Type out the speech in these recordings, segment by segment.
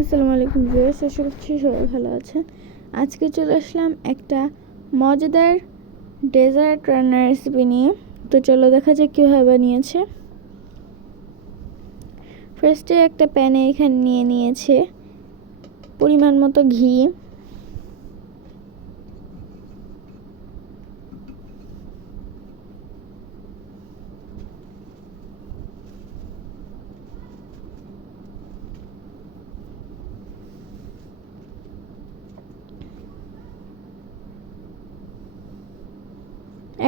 আসসালামু আলাইকুম ভিউয়ার্স, আশা করছি সবাই ভালো আছেন। আজকে চলে আসলাম একটা মজাদার ডেজার্ট রান্নার রেসিপি নিয়ে। তো চলো দেখা যাক কীভাবে বানিয়েছে। ফার্স্টে একটা প্যানে এখানে নিয়ে নিয়েছে পরিমাণ মতো ঘি।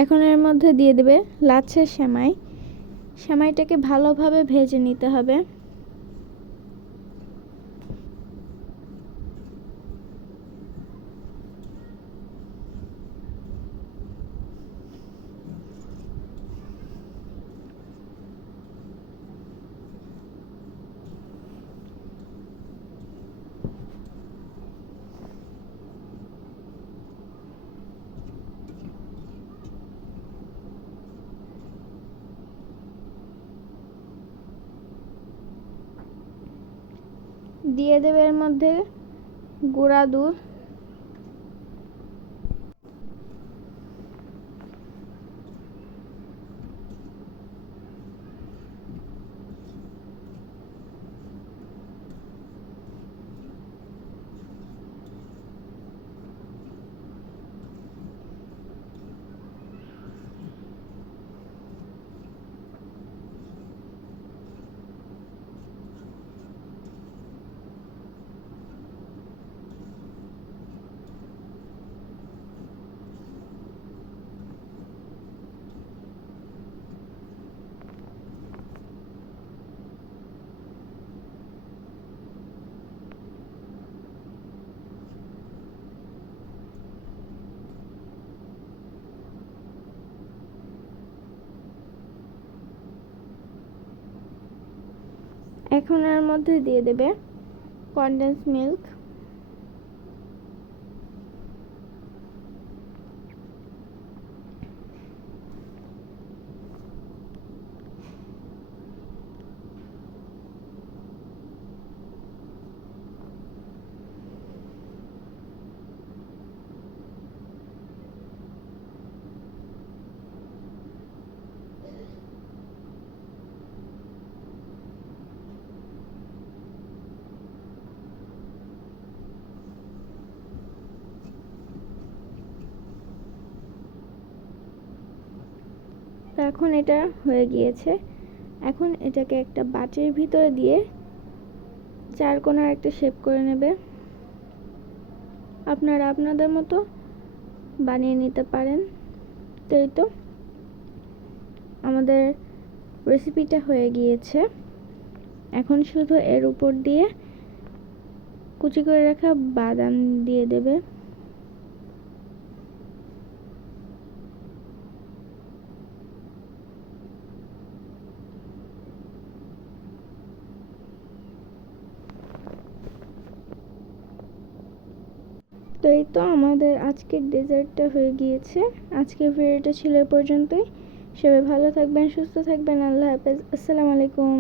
এখন এর মধ্যে দিয়ে দেবে লাচ্ছার সেমাই। সেমাইটাকে ভালোভাবে ভেজে নিতে হবে। দিয়ে দেবে এর মধ্যে গুঁড়া দুধ। এখন এর মধ্যে দিয়ে দেবে কনডেন্স মিল্ক। এখন এটা হয়ে গিয়েছে। এখন এটাকে একটা বাটির ভিতরে দিয়ে চার কোণার একটা শেপ করে নেবে। আপনারা আপনাদের মতো বানিয়ে নিতে পারেন। তো এই তো আমাদের রেসিপিটা হয়ে গিয়েছে। এখন শুধু এর উপর দিয়ে কুচি করে রাখা বাদাম দিয়ে দেবে। তো এই তো আমাদের আজকের ডেজার্টটা হয়ে গিয়েছে। আজকের ভিডিওটা ছিল এ পর্যন্তই। সবাই ভালো থাকবেন, সুস্থ থাকবেন। আল্লাহ হাফেজ। আসসালামু আলাইকুম।